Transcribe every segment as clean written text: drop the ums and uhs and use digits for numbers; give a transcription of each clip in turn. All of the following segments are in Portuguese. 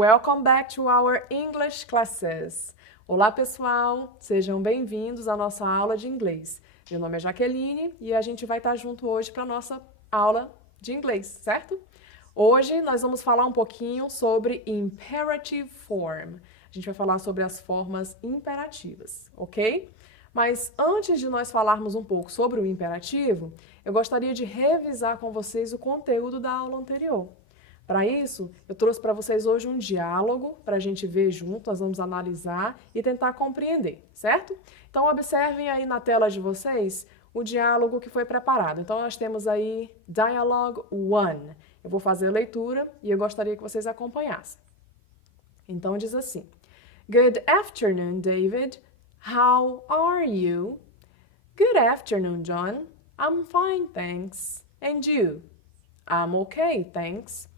welcome back to our English classes. Olá, pessoal, sejam bem-vindos à nossa aula de inglês. Meu nome é Jaqueline e a gente vai estar junto hoje para a nossa aula de inglês, certo? Hoje nós vamos falar um pouquinho sobre imperative form. A gente vai falar sobre as formas imperativas, ok? Mas antes de nós falarmos um pouco sobre o imperativo, eu gostaria de revisar com vocês o conteúdo da aula anterior. Para isso, eu trouxe para vocês hoje um diálogo para a gente ver junto, nós vamos analisar e tentar compreender, certo? Então, observem aí na tela de vocês o diálogo que foi preparado. Então, nós temos aí Dialogue 1. Eu vou fazer a leitura e eu gostaria que vocês acompanhassem. Então, diz assim: Good afternoon, David. How are you? Good afternoon, John. I'm fine, thanks. And you? I'm okay, thanks.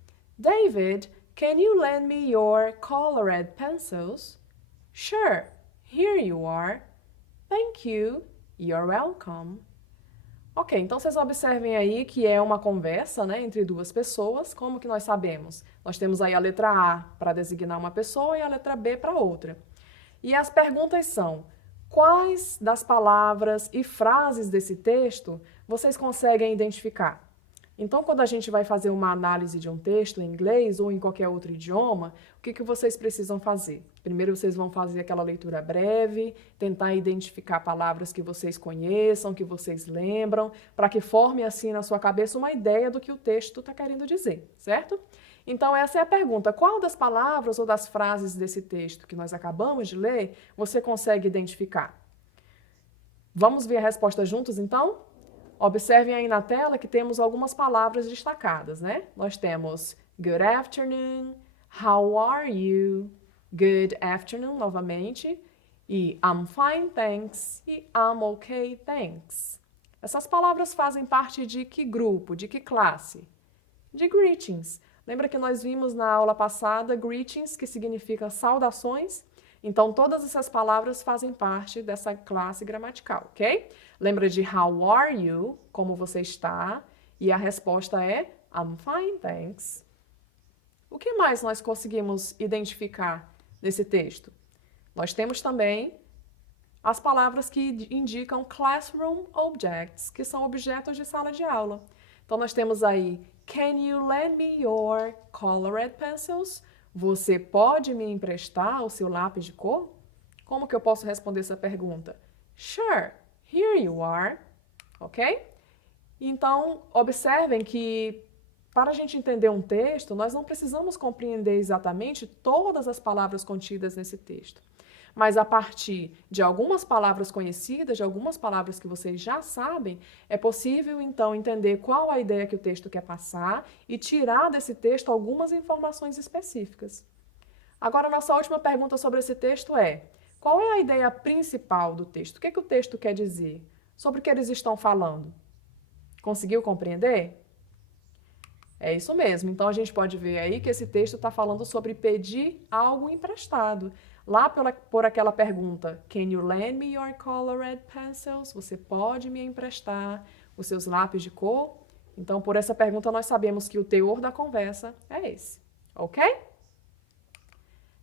David, can you lend me your colored pencils? Sure, here you are. Thank you. You're welcome. Ok, então vocês observem aí que é uma conversa, né, entre duas pessoas. Como que nós sabemos? Nós temos aí a letra A para designar uma pessoa e a letra B para outra. E as perguntas são: quais das palavras e frases desse texto vocês conseguem identificar? Então, quando a gente vai fazer uma análise de um texto em inglês ou em qualquer outro idioma, o que vocês precisam fazer? Primeiro, vocês vão fazer aquela leitura breve, tentar identificar palavras que vocês conheçam, que vocês lembram, para que forme assim na sua cabeça uma ideia do que o texto está querendo dizer, certo? Então, essa é a pergunta. Qual das palavras ou das frases desse texto que nós acabamos de ler você consegue identificar? Vamos ver a resposta juntos, então? Observem aí na tela que temos algumas palavras destacadas, né? Nós temos good afternoon, how are you, good afternoon novamente, e I'm fine, thanks, e I'm okay, thanks. Essas palavras fazem parte de que grupo, de que classe? De greetings. Lembra que nós vimos na aula passada greetings, que significa saudações? Então, todas essas palavras fazem parte dessa classe gramatical, ok? Lembra de how are you, como você está, e a resposta é I'm fine, thanks. O que mais nós conseguimos identificar nesse texto? Nós temos também as palavras que indicam classroom objects, que são objetos de sala de aula. Então, nós temos aí Can you lend me your colored pencils? Você pode me emprestar o seu lápis de cor? Como que eu posso responder essa pergunta? Sure, here you are. Ok? Então, observem que para a gente entender um texto, nós não precisamos compreender exatamente todas as palavras contidas nesse texto. Mas a partir de algumas palavras conhecidas, de algumas palavras que vocês já sabem, é possível então entender qual a ideia que o texto quer passar e tirar desse texto algumas informações específicas. Agora, nossa última pergunta sobre esse texto é: qual é a ideia principal do texto? O que o texto quer dizer? Sobre o que eles estão falando? Conseguiu compreender? É isso mesmo. Então, a gente pode ver aí que esse texto está falando sobre pedir algo emprestado. Lá por aquela pergunta, Can you lend me your colored pencils? Você pode me emprestar os seus lápis de cor? Então, por essa pergunta, nós sabemos que o teor da conversa é esse, ok?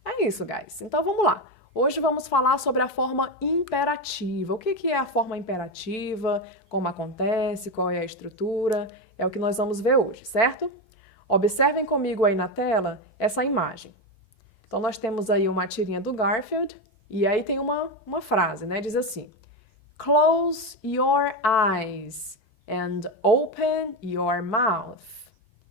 É isso, guys. Então, vamos lá. Hoje vamos falar sobre a forma imperativa. O que é a forma imperativa? Como acontece? Qual é a estrutura? É o que nós vamos ver hoje, certo? Observem comigo aí na tela essa imagem. Então, nós temos aí uma tirinha do Garfield e aí tem uma frase, né? Diz assim: Close your eyes and open your mouth.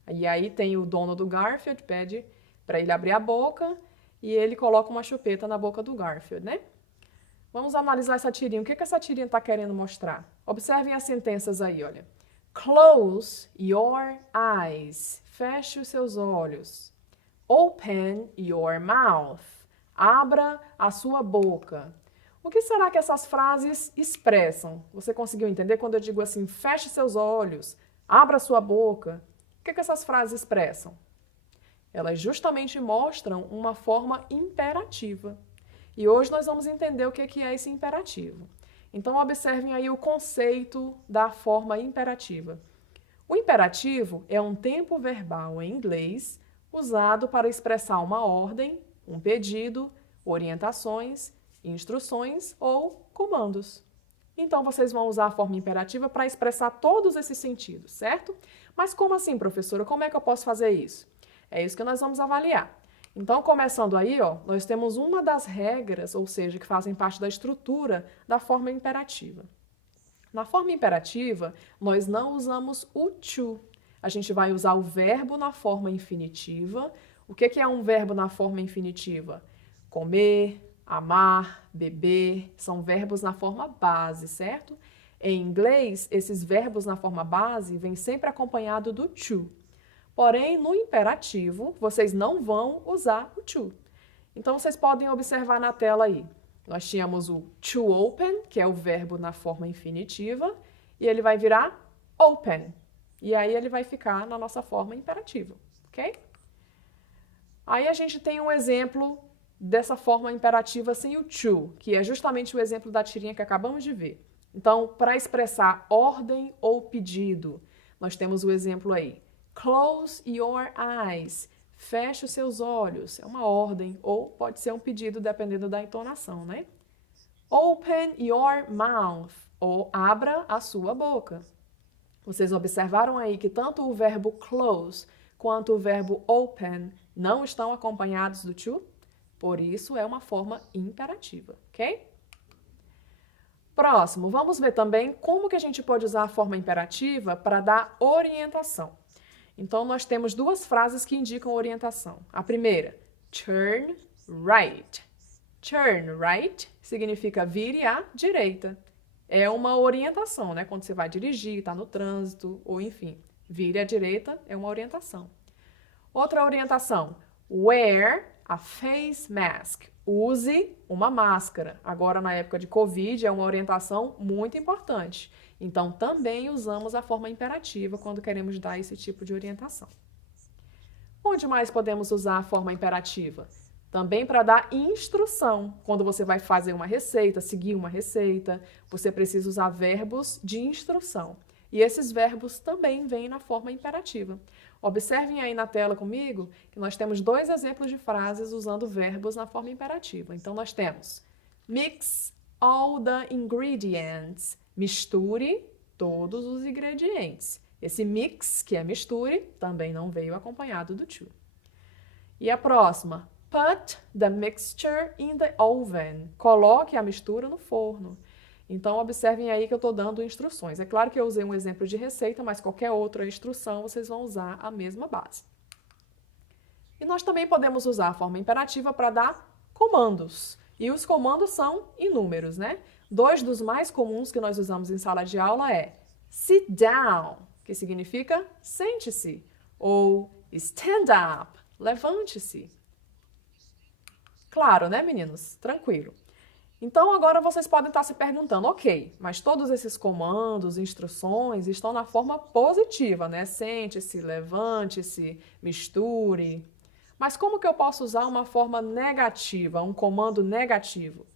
E aí tem o dono do Garfield, pede para ele abrir a boca e ele coloca uma chupeta na boca do Garfield, né? Vamos analisar essa tirinha. O que essa tirinha está querendo mostrar? Observem as sentenças aí, olha. Close your eyes. Feche os seus olhos. Open your mouth. Abra a sua boca. O que será que essas frases expressam? Você conseguiu entender quando eu digo assim, feche seus olhos, abra sua boca? O que essas frases expressam? Elas justamente mostram uma forma imperativa. E hoje nós vamos entender o que é esse imperativo. Então, observem aí o conceito da forma imperativa. O imperativo é um tempo verbal em inglês usado para expressar uma ordem, um pedido, orientações, instruções ou comandos. Então, vocês vão usar a forma imperativa para expressar todos esses sentidos, certo? Mas como assim, professora? Como é que eu posso fazer isso? É isso que nós vamos avaliar. Então, começando aí, ó, nós temos uma das regras, ou seja, que fazem parte da estrutura da forma imperativa. Na forma imperativa, nós não usamos o to. A gente vai usar o verbo na forma infinitiva. O que é um verbo na forma infinitiva? Comer, amar, beber, são verbos na forma base, certo? Em inglês, esses verbos na forma base vêm sempre acompanhado do to. Porém, no imperativo, vocês não vão usar o to. Então, vocês podem observar na tela aí. Nós tínhamos o to open, que é o verbo na forma infinitiva, e ele vai virar open. E aí ele vai ficar na nossa forma imperativa, ok? Aí a gente tem um exemplo dessa forma imperativa sem o to, que é justamente o exemplo da tirinha que acabamos de ver. Então, para expressar ordem ou pedido, nós temos o exemplo aí. Close your eyes. Feche os seus olhos. É uma ordem ou pode ser um pedido dependendo da entonação, né? Open your mouth. Ou abra a sua boca. Vocês observaram aí que tanto o verbo close quanto o verbo open não estão acompanhados do to? Por isso é uma forma imperativa, ok? Próximo, vamos ver também como que a gente pode usar a forma imperativa para dar orientação. Então, nós temos duas frases que indicam orientação. A primeira, turn right. Turn right significa vire à direita. É uma orientação, né? Quando você vai dirigir, está no trânsito, ou enfim, vire à direita é uma orientação. Outra orientação, wear a face mask. Use uma máscara. Agora, na época de Covid, é uma orientação muito importante. Então, também usamos a forma imperativa quando queremos dar esse tipo de orientação. Onde mais podemos usar a forma imperativa? Também para dar instrução. Quando você vai fazer uma receita, seguir uma receita, você precisa usar verbos de instrução. E esses verbos também vêm na forma imperativa. Observem aí na tela comigo que nós temos dois exemplos de frases usando verbos na forma imperativa. Então, nós temos mix all the ingredients. Misture todos os ingredientes. Esse mix, que é misture, também não veio acompanhado do to. E a próxima, put the mixture in the oven. Coloque a mistura no forno. Então, observem aí que eu estou dando instruções. É claro que eu usei um exemplo de receita, mas qualquer outra instrução vocês vão usar a mesma base. E nós também podemos usar a forma imperativa para dar comandos. E os comandos são inúmeros, né? Dois dos mais comuns que nós usamos em sala de aula é sit down, que significa sente-se, ou stand up, levante-se. Claro, né, meninos? Tranquilo. Então, agora vocês podem estar se perguntando, ok, mas todos esses comandos, instruções estão na forma positiva, né? Sente-se, levante-se, misture. Mas como que eu posso usar uma forma negativa, um comando negativo?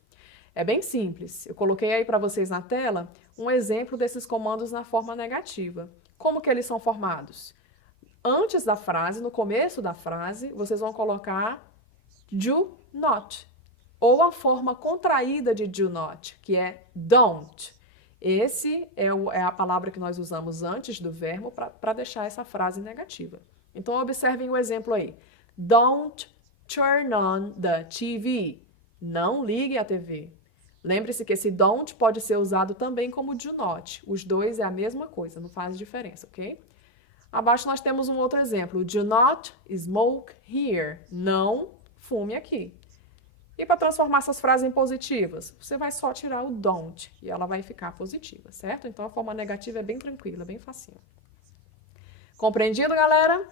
É bem simples. Eu coloquei aí para vocês na tela um exemplo desses comandos na forma negativa. Como que eles são formados? Antes da frase, no começo da frase, vocês vão colocar do not. Ou a forma contraída de do not, que é don't. Esse é a palavra que nós usamos antes do verbo para deixar essa frase negativa. Então, observem o exemplo aí. Don't turn on the TV. Não ligue a TV. Lembre-se que esse don't pode ser usado também como do not. Os dois é a mesma coisa, não faz diferença, ok? Abaixo nós temos um outro exemplo. Do not smoke here. Não fume aqui. E para transformar essas frases em positivas, você vai só tirar o don't e ela vai ficar positiva, certo? Então a forma negativa é bem tranquila, bem facinho. Compreendido, galera?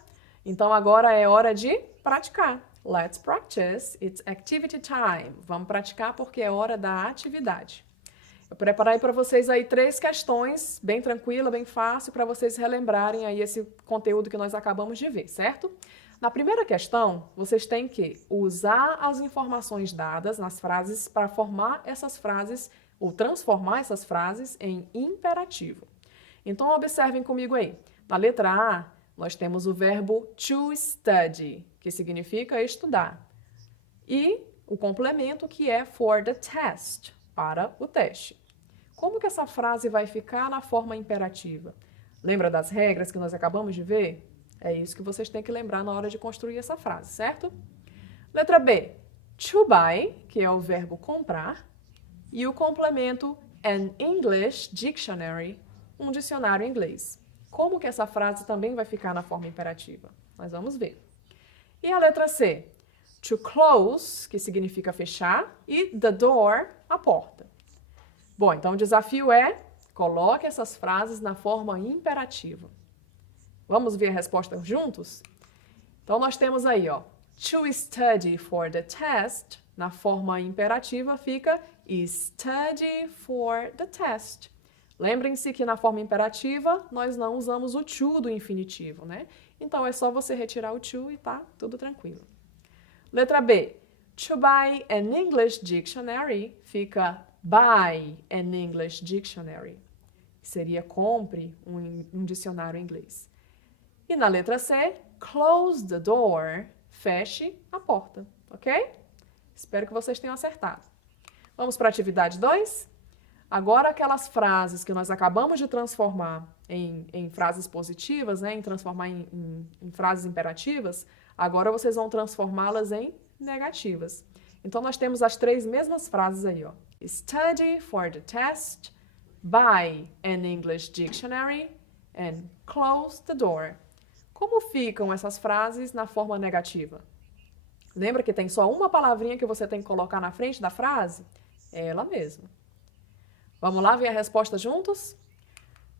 Então agora é hora de praticar. Let's practice. It's activity time. Vamos praticar porque é hora da atividade. Eu preparei para vocês aí 3 questões, bem tranquila, bem fácil, para vocês relembrarem aí esse conteúdo que nós acabamos de ver, certo? Na primeira questão, vocês têm que usar as informações dadas nas frases para formar essas frases ou transformar essas frases em imperativo. Então, observem comigo aí. Na letra A, nós temos o verbo to study, que significa estudar. E o complemento que é for the test, para o teste. Como que essa frase vai ficar na forma imperativa? Lembra das regras que nós acabamos de ver? É isso que vocês têm que lembrar na hora de construir essa frase, certo? Letra B, to buy, que é o verbo comprar, e o complemento an English dictionary, um dicionário em inglês. Como que essa frase também vai ficar na forma imperativa? Nós vamos ver. E a letra C, to close, que significa fechar, e the door, a porta. Bom, então o desafio é, coloque essas frases na forma imperativa. Vamos ver a resposta juntos? Então nós temos aí, ó, to study for the test, na forma imperativa fica study for the test. Lembrem-se que na forma imperativa nós não usamos o to do infinitivo, né? Então é só você retirar o to e tá tudo tranquilo. Letra B, to buy an English dictionary fica buy an English dictionary. Seria compre um dicionário em inglês. E na letra C, close the door, feche a porta, ok? Espero que vocês tenham acertado. Vamos para a atividade 2? Agora aquelas frases que nós acabamos de transformar em frases positivas, né, transformar em frases imperativas, agora vocês vão transformá-las em negativas. Então nós temos as 3 mesmas frases aí, ó. Study for the test, buy an English dictionary and close the door. Como ficam essas frases na forma negativa? Lembra que tem só uma palavrinha que você tem que colocar na frente da frase? É ela mesma. Vamos lá ver a resposta juntos?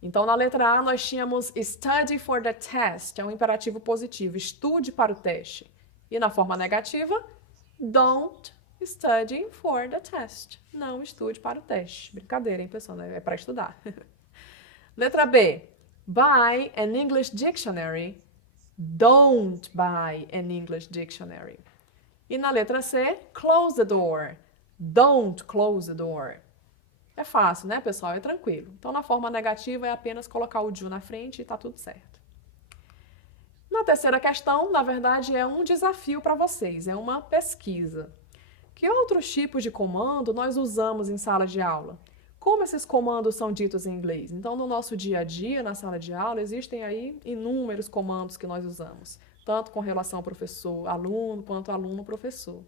Então, na letra A, nós tínhamos study for the test, é um imperativo positivo, estude para o teste. E na forma negativa, don't study for the test, não estude para o teste. Brincadeira, hein, pessoal? É para estudar. Letra B, buy an English dictionary, don't buy an English dictionary. E na letra C, close the door, don't close the door. É fácil, né, pessoal? É tranquilo. Então, na forma negativa, é apenas colocar o do na frente e tá tudo certo. Na terceira questão, na verdade, é um desafio para vocês, é uma pesquisa. Que outros tipos de comando nós usamos em sala de aula? Como esses comandos são ditos em inglês? Então, no nosso dia a dia, na sala de aula, existem aí inúmeros comandos que nós usamos, tanto com relação ao professor-aluno, quanto aluno-professor.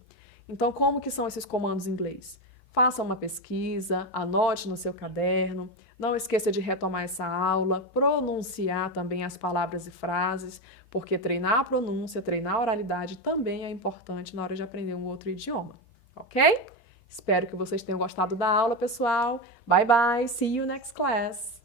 Então, como que são esses comandos em inglês? Faça uma pesquisa, anote no seu caderno, não esqueça de retomar essa aula, pronunciar também as palavras e frases, porque treinar a pronúncia, treinar a oralidade também é importante na hora de aprender um outro idioma, ok? Espero que vocês tenham gostado da aula, pessoal. Bye, bye. See you next class.